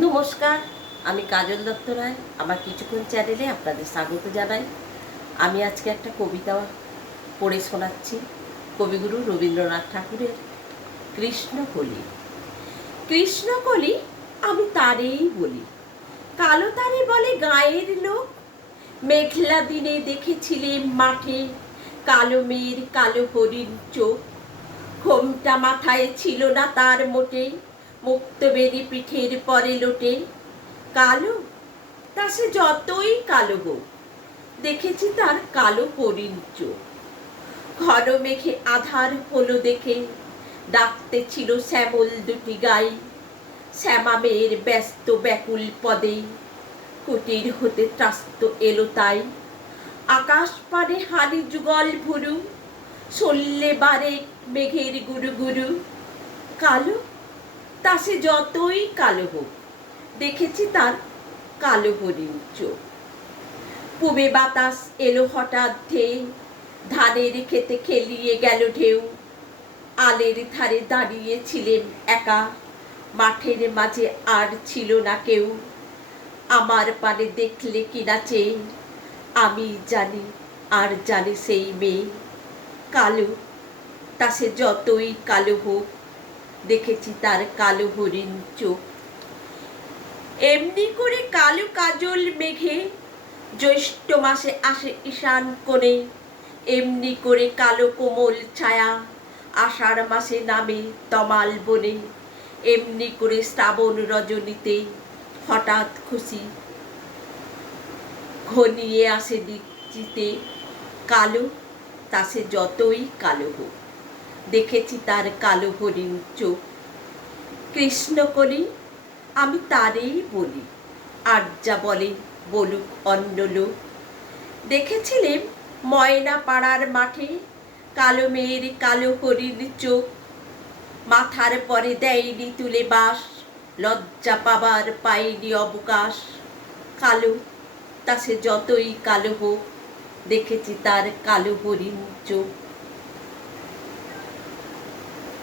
নমস্কার, আমি কাজল দত্ত রায়। আমার কিছুক্ষণ চ্যানেলে আপনাদের স্বাগত জানাই। আমি আজকে একটা কবিতা পড়ে শোনাচ্ছি, কবিগুরু রবীন্দ্রনাথ ঠাকুরের কৃষ্ণকলি। কৃষ্ণকলি আমি তারেই বলি, কালো তারে বলে গায়ের লোক। মেঘলা দিনে দেখেছিলেম মাঠে, কালো মেয়ের কালো হরিণ চোখ। ঘোমটা মাথায় ছিল না তার মোটে, মুক্ত বেরি পিঠের পরে লোটে। কালো, তা সে যতই কালো হোক, দেখেছি তার কালো হরিণ চোখ। ঘন মেঘে আধার হলো দেখে, ডাকতে ছিল শ্যামল দুটি গাই। শ্যামা মেয়ের ব্যস্ত ব্যাকুল পদে, কুটির হতে ত্রাস্ত এলো তাই। আকাশ পানে হানি যুগল ভুরু, সল্লে বারে মেঘের গুরু গুরু। কালো, তা সে যতই কালো হোক, দেখেছি তার কালো হরিণ চোখ। পুবে বাতাস এলো হঠাৎ ধেয়ে, ধানের খেতে খেলিয়ে গেল ঢেউ। আলের ধারে দাঁড়িয়েছিলেন একা, মাঠের মাঝে আর ছিল না কেউ। আমার পানে দেখলে কিনা চেয়ে, আমি জানি আর জানি সেই মেয়ে। কালো, তা সে যতই কালো হোক, দেখেছি তার কালো হরিণ চোখ। এমনি করে কালো কাজল মেঘে, জ্যৈষ্ঠ মাসে আসে ঈশান কোণে। এমনি করে কালো কোমল ছায়া, আষাঢ় মাসে নামে তমাল বনে। এমনি করে শ্রাবণ রজনীতে, হঠাৎ খুশি ঘনিয়ে আসে দিকচিতে। কালো, তা সে যতই কালো হোক, দেখেছি তার কালো হরিণ চোখ। কৃষ্ণকলি আমি তারেই বলি, আর যা বলে বলুক অন্য লোক। দেখেছিলেম ময়না পাড়ার মাঠে, কালো মেয়ের কালো হরিণ চোখ। মাথার পরে দেয়নি তুলে বাস, লজ্জা পাবার পাইনি অবকাশ। কালো, তা সে যতই কালো হোক, দেখেছি তার কালো হরিণ চোখ।